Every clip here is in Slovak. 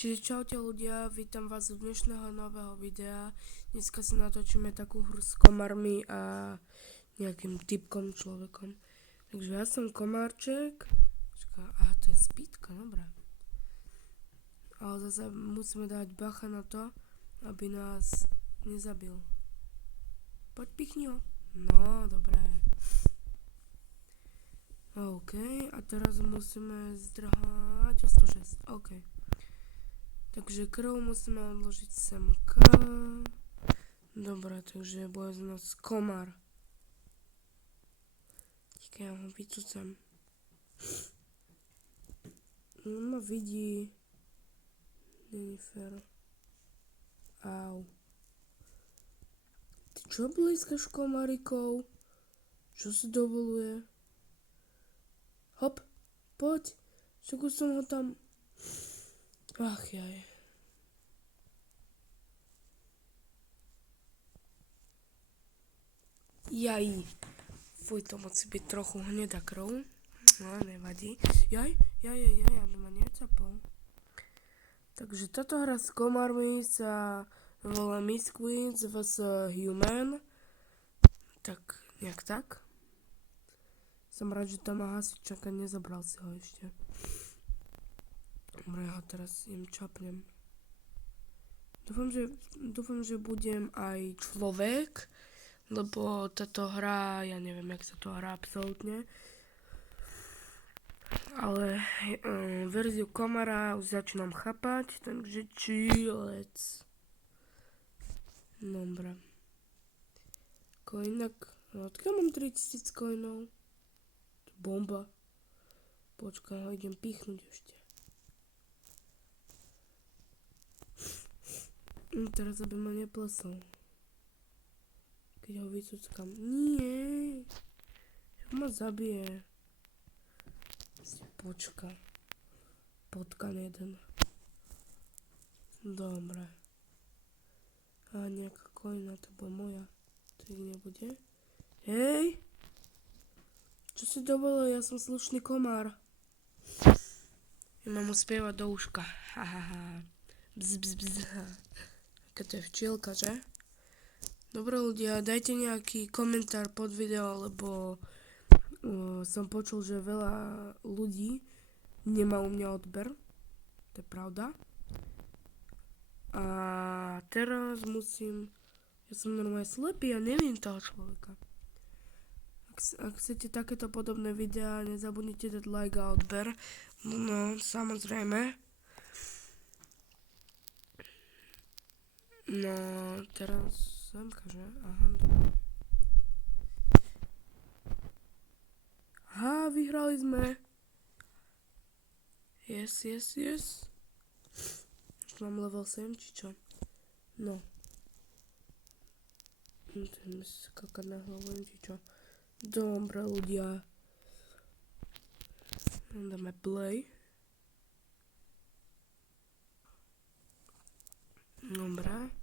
Čiže čaute ľudia, vítam vás z dnešného nového videa. Dneska si natočíme takú hru s komármi a nejakým typkom, človekom. Takže ja som komárček. Aha, to je spýtka, dobré. Ale zase musíme dať bacha na to, aby nás nezabil. Poď, pichni ho. No, dobré. OK, a teraz musíme zdrhať o 106. OK. Takže krv musíme odložiť semka. Dobre, takže bude z nás komár. Teďka ja ho vycúcam. On ma vidí. Není fér. Au. Ty čo blízkaš komárikov? Čo si dovoluje? Hop, poď. Však už som ho tam... Ach jaj. Jaj. Fuj, to musí byť trochu hnedá krv. No, nevadí. Jaj, aby ma necapol. Takže táto hra s komármi sa volá Misqueens vs Human. Tak, nejak tak. Som rád, že tam má hasičaka, nezabral si ho ešte. Dobre, ja ho teraz im čapnem. Dúfam, že budem aj človek, lebo táto hra, ja neviem, jak sa to hrá absolútne. Ale verziu komára už začínam chápať, takže chillec. Dobre. Inak, odkiaľ mám 3000 coinov? To bomba. Počkaj, ho idem pichnúť ešte. Teraz aby ma neplesol. Keď ho vycuckam. Nie. Čo ma zabije? Počka. Potkan jeden. Dobre. A nejaká coina, to bola moja. To ich nebude. Hej! Čo si dovolil? Ja som slušný komár. Ja mám mu spievať do uška. Hahaha. Bzz, bzz, bzz. Keď to je včielka, že? Dobre ľudia, dajte nejaký komentár pod video, lebo som počul, že veľa ľudí nemá u mňa odber. To je pravda. A teraz musím... Ja som normálne slepý a neviem toho človeka. Ak chcete takéto podobné videá, nezabudnite dať like a odber. No, samozrejme. No, teraz semka, že? Aha, dobre. Aha, vyhrali sme. Yes. Už mám level 7, či čo? No. Musím si skakať na hlavu, či čo? Dobre, ľudia. Dáme play. Dobre.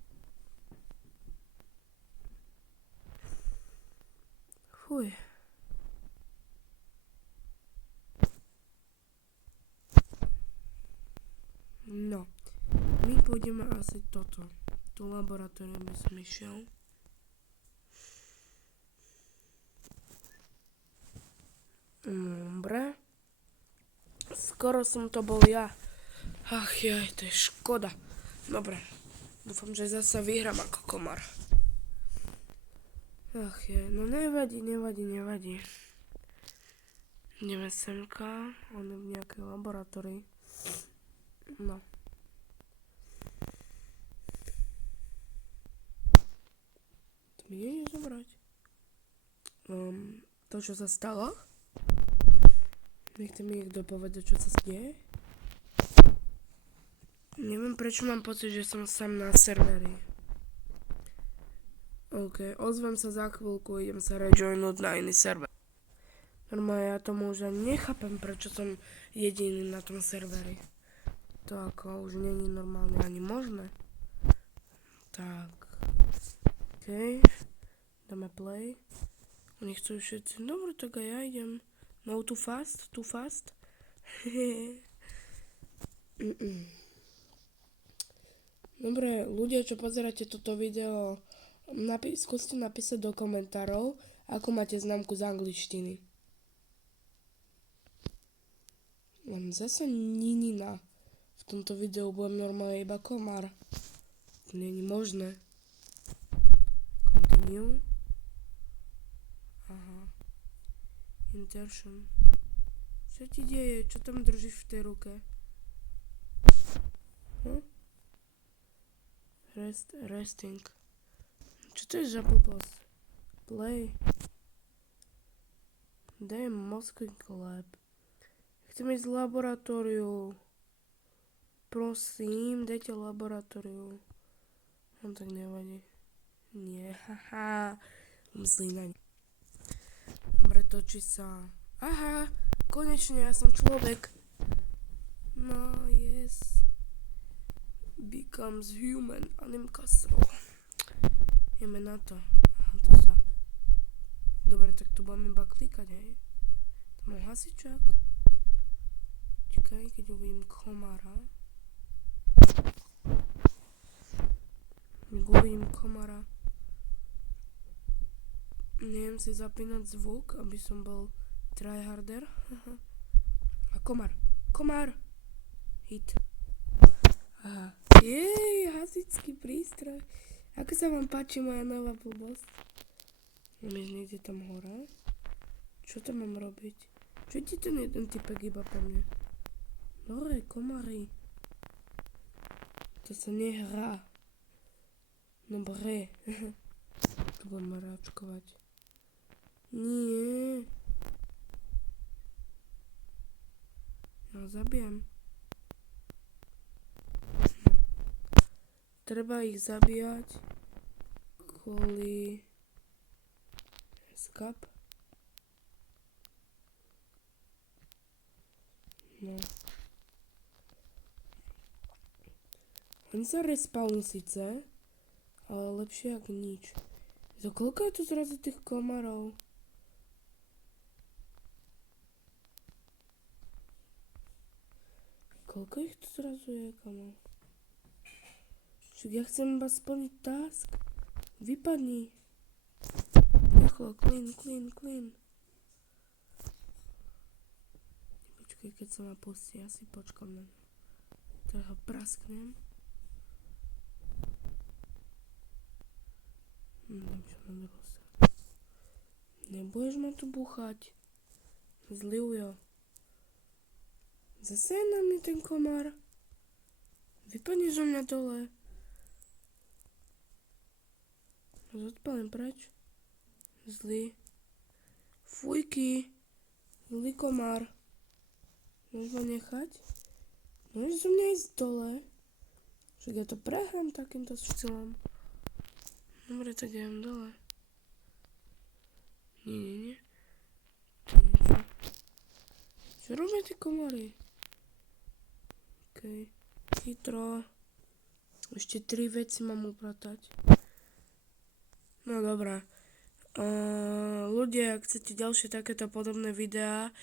Fuj. No. My pôjdeme asi toto. To laboratórium by som išiel. Dobre. Skoro som to bol ja. Ach jaj, to je škoda. Dobre. Dúfam, že zasa vyhrám ako komár. Ach jaj, no nevadí. Ideme semka. On je v nejakej laboratórii. No. To mi nie je zobrať. To, čo sa stalo? Nechce mi niekto povedať, čo sa deje? Neviem, prečo mám pocit, že som sám na serveri. OK, ozvem sa za chvíľku, idem sa rejoinúť na iný server. Normálne ja tomu už ani nechápem, prečo som jediný na tom serveri. To ako už není normálne ani možné. Tak. OK. Dáme play. Oni chcú všetci. Dobre, tak aj ja idem. No, too fast. Dobre, ľudia, čo pozeráte toto video, skúste napísať do komentárov, ako máte známku z angličtiny. Len zase ninina. V tomto videu budem normálne iba komár. To není možné. Continue. Aha. Intention. Čo ti deje? Čo tam držíš v tej ruke? Resting. Čo to je za blbosť? Play. Daj Moscow Lab. Chcem ísť v laboratóriu. Prosím, dajte laboratóriu. No tak nevadí. Nie, haha. Zlý na ne. Dobre, točí sa. Aha, konečne ja som človek. No, yes. Becomes human. Anim Castle. Ideme na to. Aha, to sa. Dobre, tak tu budem iba klikať, hej. Tu mám hasičák. Čakaj, keď uvidím komára. Neviem si zapínať zvuk, aby som bol tryharder. A komár. Hit. Aha. Jej, hasičský prístroj. Ako sa vám páči moja nová blbosť? Mám ísť niekde tam hore? Čo tam mám robiť? Čo ti ten jeden typek iba po mne? Dobre, komári. To sa nehrá. Dobre. Tu budeme ráčkovať. Nie. Ja zabijem. Treba ich zabíjať kvôli escape. No. Oni sa respawnú síce, ale lepšie ako nič. Za koľko je tu zrazu tých komárov? Koľko ich tu zrazu je, kamo? Však ja chcem iba splniť task. Vypadni. Rýchlo, clean. Počkaj, keď sa ma pustí, ja si počkam na ňu. Tak ho prasknem. Nebudeš ma tu búchať. Zlý ujo. Zase je na mne ten komár. Vypadni zo mňa dole. Zodpalím preč. Zlý. Fujky. Zlý komár. Môžeš ma nechať? Môžeš zo mňa ísť dole? Však ja to prehrám takýmto štýlom. Dobre, tak idem dole. Nie. Čo robia tí komári? Okej. Chytro. Ešte 3 veci mám upratať. No dobré. Ľudia, ak chcete ďalšie takéto podobné videá,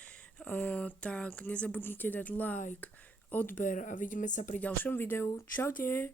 tak nezabudnite dať like, odber a vidíme sa pri ďalšom videu. Čaute!